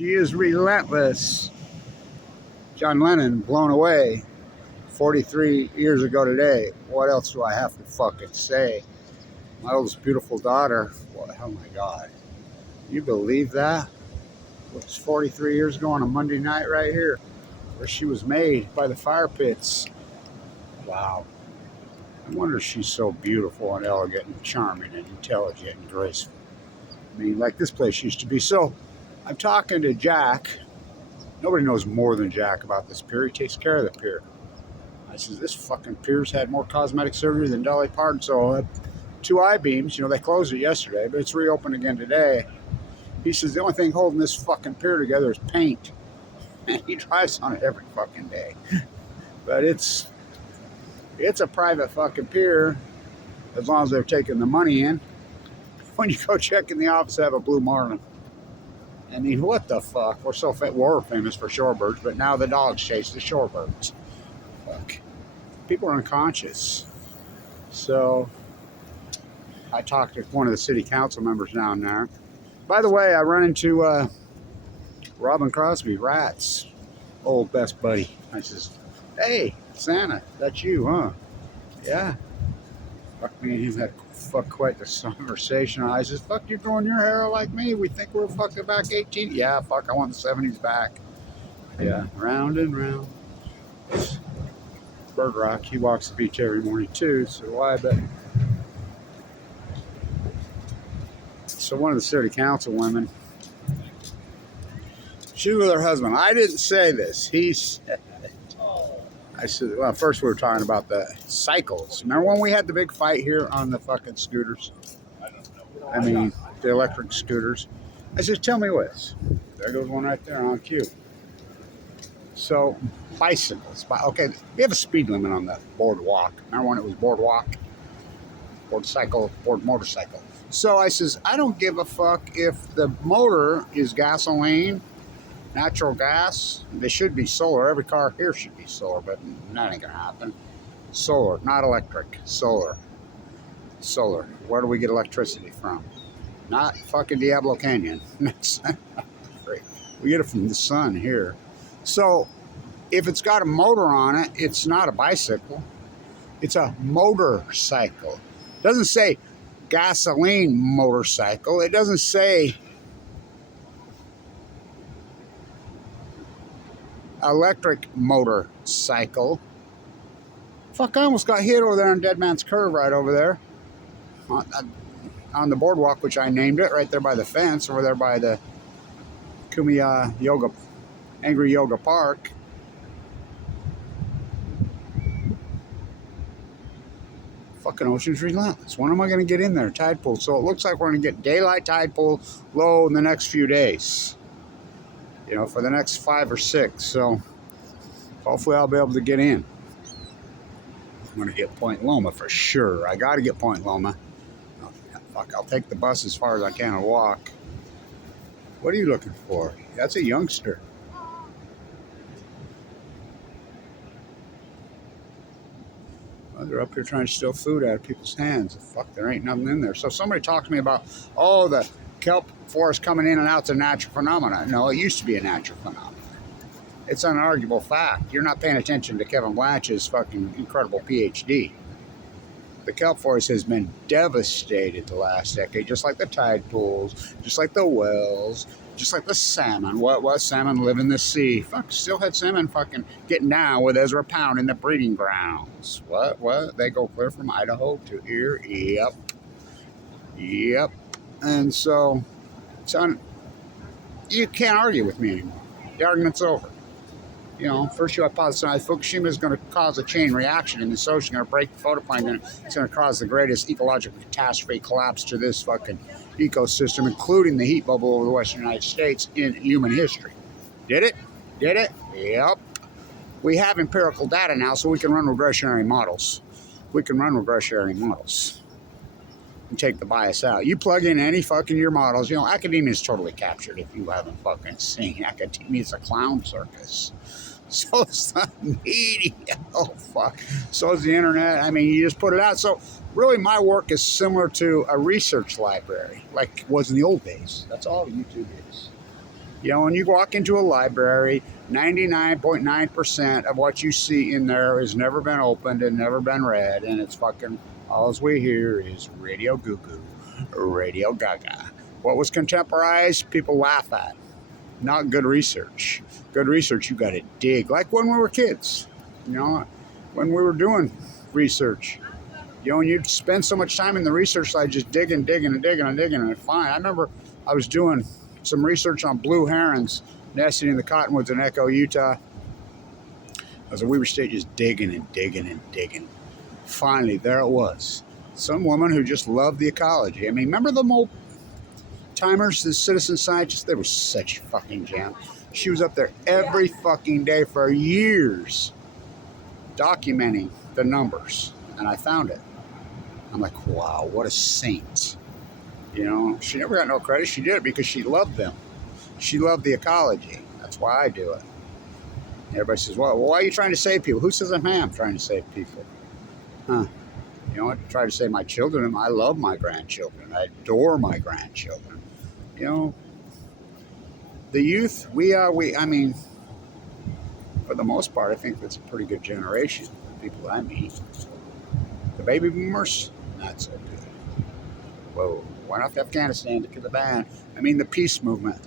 She is relentless. John Lennon, blown away 43 years ago today. What else do I have to fucking say? My oldest beautiful daughter. Well, oh my God. You believe that? It was 43 years ago on a Monday night right here where she was made by the fire pits. Wow. I wonder if she's so beautiful and elegant and charming and intelligent and graceful. I mean, like this place used to be. So I'm talking to Jack. Nobody knows more than Jack about this pier. He takes care of the pier. I says, this fucking pier's had more cosmetic surgery than Dolly Parton. So 2 I-beams, they closed it yesterday, but it's reopened again today. He says, the only thing holding this fucking pier together is paint. And he drives on it every fucking day. But it's a private fucking pier as long as they're taking the money in. When you go check in the office, they have a blue marlin. I mean, what the fuck? We're famous for shorebirds, but now the dogs chase the shorebirds. Fuck. People are unconscious. So I talked to one of the city council members down there. By the way, I run into Robin Crosby, Rats, old best buddy. I says, hey, Santa, that's you, huh? Yeah. Fuck, me and him had quite the conversation. I says, fuck, you're growing your hair like me. We think we're fucking back 18. Yeah, fuck, I want the 70s back. Yeah, round and round. Bird Rock, he walks the beach every morning too, so do I, but. So one of the city council women, she was with her husband. I didn't say this. He said, I said, well, first we were talking about the cycles. Remember when we had the big fight here on the fucking scooters? I mean, the electric scooters. I said, tell me this. There goes one right there on cue. So, bicycles. Okay, we have a speed limit on the boardwalk. Remember when it was boardwalk? Board motorcycle. So I says, I don't give a fuck if the motor is gasoline, natural gas. They should be solar. Every car here should be solar, but that ain't gonna happen. Solar, not electric. Solar. Solar. Where do we get electricity from? Not fucking Diablo Canyon. Great. We get it from the sun here. So if it's got a motor on it, it's not a bicycle. It's a motorcycle. It doesn't say gasoline motorcycle. It doesn't say electric motorcycle. Fuck, I almost got hit over there on Dead Man's Curve right over there. On the boardwalk, which I named it, right there by the fence, over there by the Kumiya Angry Yoga Park. Fucking ocean's relentless. When am I going to get in there? Tide pool. So it looks like we're going to get daylight tide pool low in the next few days. For the next 5 or 6. So hopefully I'll be able to get in. I'm going to get Point Loma for sure. I got to get Point Loma. Oh, fuck, I'll take the bus as far as I can and walk. What are you looking for? That's a youngster. Well, they're up here trying to steal food out of people's hands. Fuck, there ain't nothing in there. So somebody talked to me about, the kelp forest coming in and out is a natural phenomenon. No, it used to be a natural phenomenon. It's an unarguable fact. You're not paying attention to Kevin Blanch's fucking incredible PhD. The kelp forest has been devastated the last decade, just like the tide pools, just like the wells, just like the salmon. What was salmon live in the sea? Fuck, still had salmon fucking getting down with Ezra Pound in the breeding grounds. What? They go clear from Idaho to here? Yep. And so, you can't argue with me anymore. The argument's over. First you hypothesized Fukushima is going to cause a chain reaction in the ocean, going to break the photoplankton. It's going to cause the greatest ecological catastrophe collapse to this fucking ecosystem, including the heat bubble over the western United States in human history. Did it? Yep. We have empirical data now, so we can run regressionary models. And take the bias out. You plug in any fucking your models. Academia is totally captured if you haven't fucking seen. Academia is a clown circus. So is the media. Oh, fuck. So is the internet. I mean, you just put it out. So really my work is similar to a research library, like it was in the old days. That's all YouTube is. You know, when you walk into a library, 99.9% of what you see in there has never been opened and never been read, and it's fucking, all we hear is Radio Goo Goo, Radio Gaga. What was contemporized, people laugh at. Not good research. Good research, you got to dig. Like when we were kids, you know, when we were doing research. You know, and you'd spend so much time in the research side just digging, and fine. I remember I was doing some research on blue herons nesting in the cottonwoods in Echo, Utah. I was at Weber State just digging. Finally, there it was. Some woman who just loved the ecology. I mean, remember the old timers, the citizen scientists? They were such fucking jam. She was up there every fucking day for years documenting the numbers, and I found it. I'm like, wow, what a saint. You know, she never got no credit. She did it because she loved them. She loved the ecology. That's why I do it. Everybody says, well, why are you trying to save people? Who says I'm trying to save people? Huh. You know, I try to save my children. I love my grandchildren. I adore my grandchildren. You know, the youth, I mean, for the most part, I think that's a pretty good generation. The people that I meet. The baby boomers, not so good. Whoa, went off to Afghanistan to kill the band. I mean, the peace movement.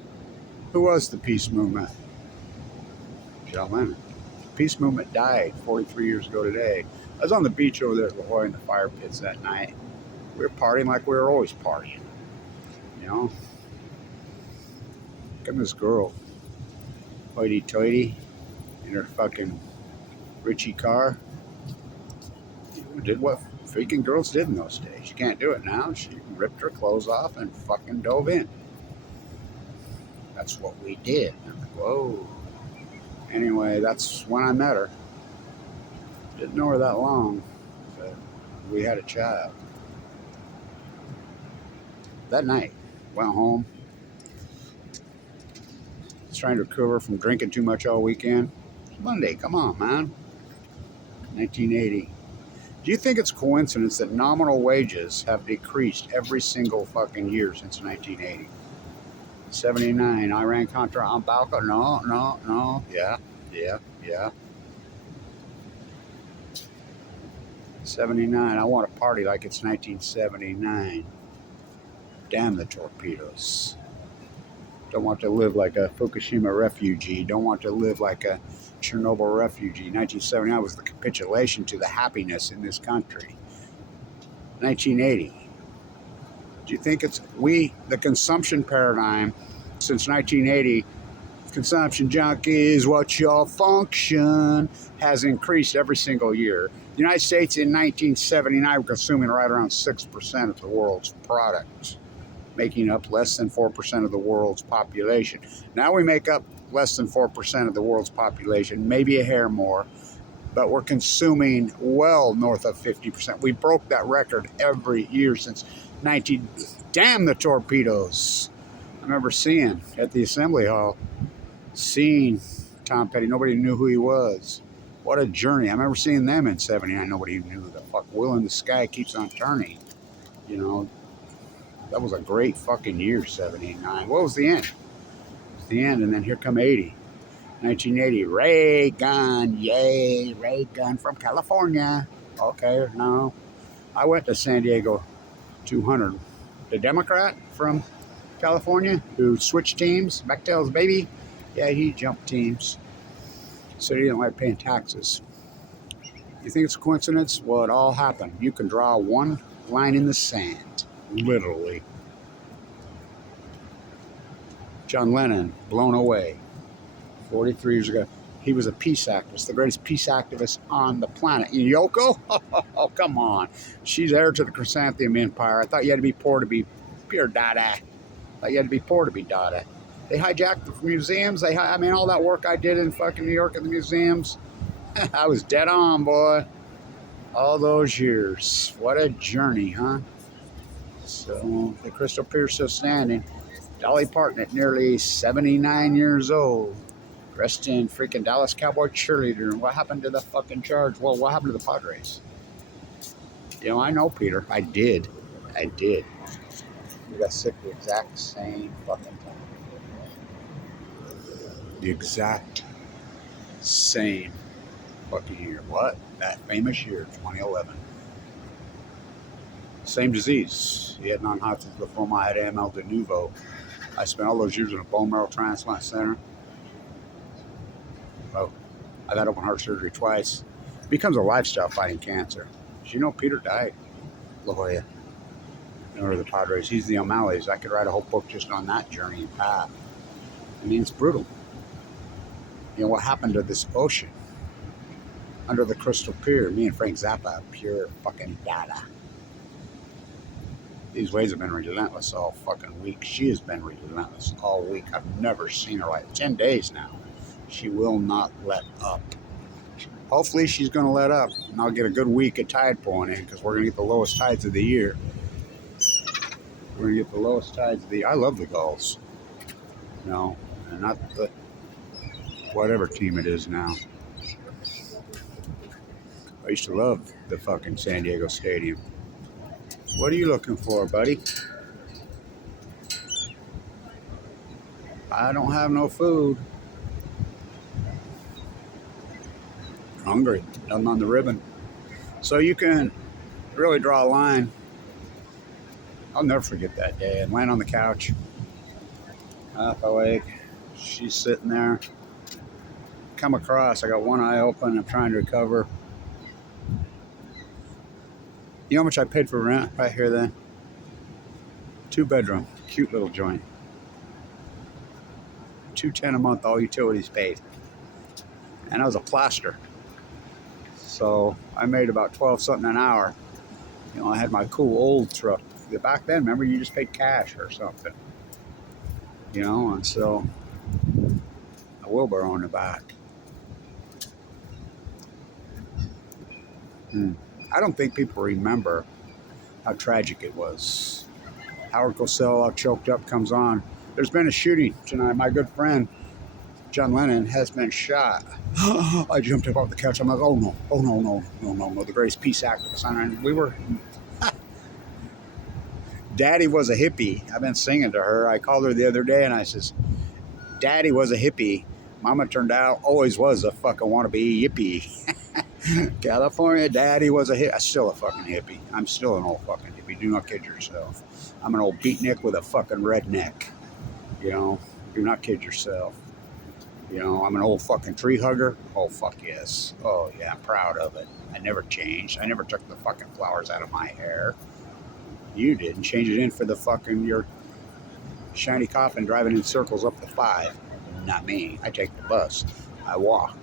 Who was the peace movement? John Lennon. The peace movement died 43 years ago today. I was on the beach over there at La Jolla in the fire pits that night. We were partying like we were always partying. You know? Look at this girl. Hoity-toity. In her fucking Richie car. Did what freaking girls did in those days. You can't do it now. She ripped her clothes off and fucking dove in. That's what we did. I'm like, whoa. Anyway, that's when I met her. Didn't know her that long, but we had a child. That night, went home. Was trying to recover from drinking too much all weekend. It's Monday, come on, man. 1980. Do you think it's coincidence that nominal wages have decreased every single fucking year since 1980? 79, Iran-Contra on Balco? No. Yeah. 79, I want to party like it's 1979. Damn the torpedoes. Don't want to live like a Fukushima refugee. Don't want to live like a Chernobyl refugee. 1979 was the capitulation to the happiness in this country. 1980. Do you think it's the consumption paradigm since 1980, consumption junkies, what's your function, has increased every single year. The United States in 1979 were consuming right around 6% of the world's products, making up less than 4% of the world's population. Now we make up less than 4% of the world's population, maybe a hair more, but we're consuming well north of 50%. We broke that record every year since 19... Damn the torpedoes. I remember seeing at the Assembly Hall, seeing Tom Petty. Nobody knew who he was. What a journey. I remember seeing them in 79. Nobody knew who the fuck Will in the Sky Keeps on Turning. You know, that was a great fucking year, 79. What was the end? It was the end, and then here come 80. 1980, Ray Gun, yay, Ray Gun from California. Okay, no. I went to San Diego 200. The Democrat from California who switched teams, Bechtel's baby, yeah, he jumped teams. Said he didn't like paying taxes. You think it's a coincidence? Well, it all happened. You can draw one line in the sand, literally. John Lennon, blown away. 43 years ago. He was a peace activist, the greatest peace activist on the planet. Yoko? Oh, come on. She's heir to the Chrysanthemum Empire. I thought you had to be poor to be pure Dada. I thought you had to be poor to be Dada. They hijacked the museums. I mean, all that work I did in fucking New York at the museums. I was dead on, boy. All those years. What a journey, huh? So, the Crystal Pier still standing. Dolly Parton at nearly 79 years old. Dressed in freaking Dallas Cowboy cheerleader. And what happened to the fucking charge? Well, what happened to the Padres? You know, I know, Peter. I did. We got sick the exact same fucking time. The exact same fucking year. What? That famous year, 2011. Same disease. He had non-Hodgkin's lymphoma. I had AML de novo. I spent all those years in a bone marrow transplant center. Oh, I've had open heart surgery twice. It becomes a lifestyle fighting cancer. Did you know Peter died? La Jolla. Or the Padres. He's the O'Malley's. I could write a whole book just on that journey and path. I mean, it's brutal. You know, what happened to this ocean? Under the crystal pier, me and Frank Zappa, pure fucking data. These waves have been relentless all fucking week. She has been relentless all week. I've never seen her like 10 days now. She will not let up. Hopefully she's going to let up, and I'll get a good week of tide pulling in, because we're going to get the lowest tides of the year. We're going to get the lowest tides of the year. I love the Gulls. You know, and not the whatever team it is now. I used to love the fucking San Diego Stadium. What are you looking for, buddy? I don't have no food. Hungry. Nothing on the ribbon. So you can really draw a line. I'll never forget that day. And laying on the couch, half awake. She's sitting there. Come across. I got one eye open. I'm trying to recover. You know how much I paid for rent right here then? 2-bedroom. Cute little joint. $210 a month, all utilities paid. And I was a plaster. So I made about 12 something an hour. You know, I had my cool old truck. Back then, remember, you just paid cash or something. You know, and so a wheelbarrow in the back. I don't think people remember how tragic it was. Howard Cosell, all choked up, comes on. There's been a shooting tonight. My good friend, John Lennon, has been shot. I jumped up off the couch. I'm like, oh no, the greatest peace activist. And we were... Daddy was a hippie. I've been singing to her. I called her the other day and I says, Daddy was a hippie. Mama turned out, always was a fucking wannabe hippie. California, Daddy was a hippie. I'm still a fucking hippie. I'm still an old fucking hippie. Do not kid yourself. I'm an old beatnik with a fucking redneck. You know, do not kid yourself. You know, I'm an old fucking tree hugger. Oh, fuck yes. Oh, yeah, I'm proud of it. I never changed. I never took the fucking flowers out of my hair. You didn't change it in for the fucking, your shiny coffin driving in circles up the 5. Not me. I take the bus. I walk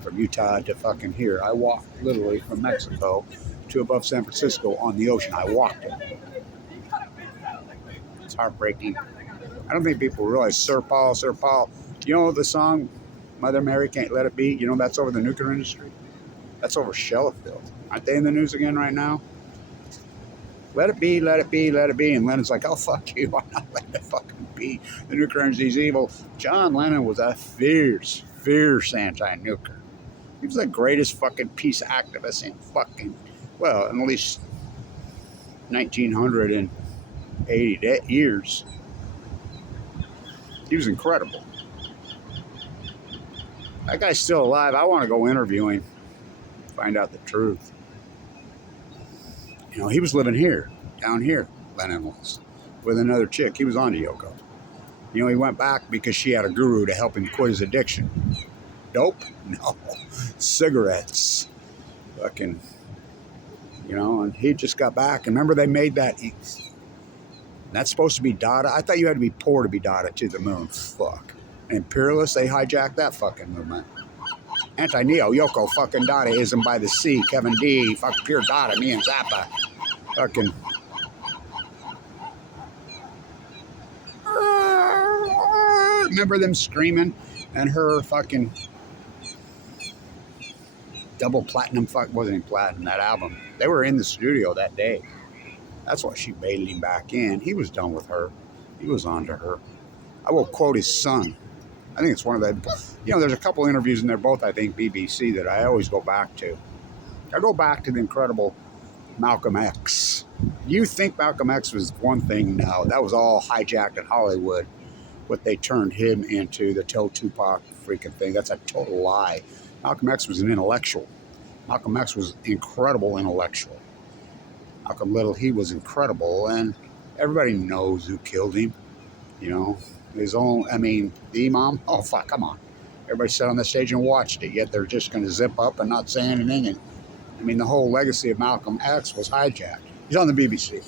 from Utah to fucking here. I walked literally from Mexico to above San Francisco on the ocean. I walked it. It's heartbreaking. I don't think people realize Sir Paul. You know the song, Mother Mary Can't Let It Be? You know that's over the nuclear industry? That's over Shellfield. Aren't they in the news again right now? Let it be, let it be, let it be. And Lennon's like, oh, fuck you. I'm not letting it fucking be. The nuclear energy's evil. John Lennon was a fierce anti-nuclear. He was the greatest fucking peace activist in fucking, well, at least 1980 years. He was incredible. That guy's still alive. I want to go interview him, find out the truth. You know, he was living here, down here, Lennon was, with another chick. He was on to Yoko. You know, he went back because she had a guru to help him quit his addiction. Dope? No. Cigarettes. Fucking, you know, and he just got back. And remember they made that, that's supposed to be Dada? I thought you had to be poor to be Dada to the moon. Fuck. Imperialists, they hijacked that fucking movement. Anti-Neo, Yoko, fucking Dadaism by the sea, Kevin D, fuck pure Dada, me and Zappa. Fucking. Remember them screaming? And her fucking double platinum, wasn't even platinum, that album. They were in the studio that day. That's why she baited him back in. He was done with her. He was on to her. I will quote his son. I think it's one of the, you know, there's a couple interviews in there, both, I think, BBC, that I always go back to. I go back to the incredible Malcolm X. You think Malcolm X was one thing? No, that was all hijacked in Hollywood what they turned him into, the Tell Tupac freaking thing. That's a total lie. Malcolm X was an intellectual. Malcolm X was incredible intellectual. Malcolm Little, he was incredible, and everybody knows who killed him. You know, his own, I mean, the Imam, oh fuck, come on. Everybody sat on the stage and watched it, yet they're just going to zip up and not say anything. And I mean, the whole legacy of Malcolm X was hijacked. He's on the BBC.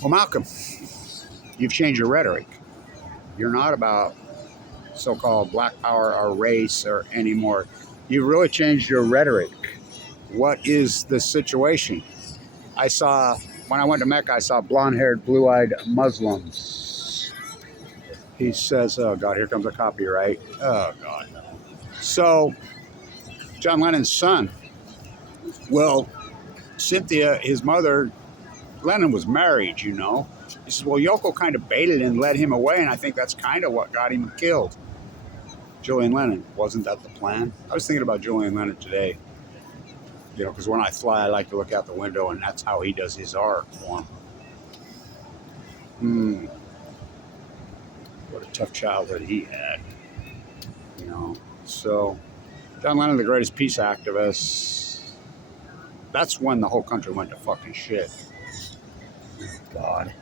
Well, Malcolm, you've changed your rhetoric. You're not about so-called black power or race or anymore. You've really changed your rhetoric. What is the situation? I saw, when I went to Mecca, I saw blonde-haired, blue-eyed Muslims. He says, oh God, here comes a copyright. Oh God. So, John Lennon's son, well, Cynthia, his mother, Lennon was married, you know. He says, well, Yoko kind of baited and led him away, and I think that's kind of what got him killed. Julian Lennon, wasn't that the plan? I was thinking about Julian Lennon today. You know, because when I fly, I like to look out the window, and that's how he does his art form. What a tough childhood he had. You know, so John Lennon, the greatest peace activist. That's when the whole country went to fucking shit. God.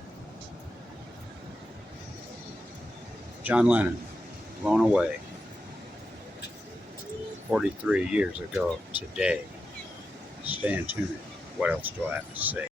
John Lennon, blown away 43 years ago today. Stay in tune. What else do I have to say?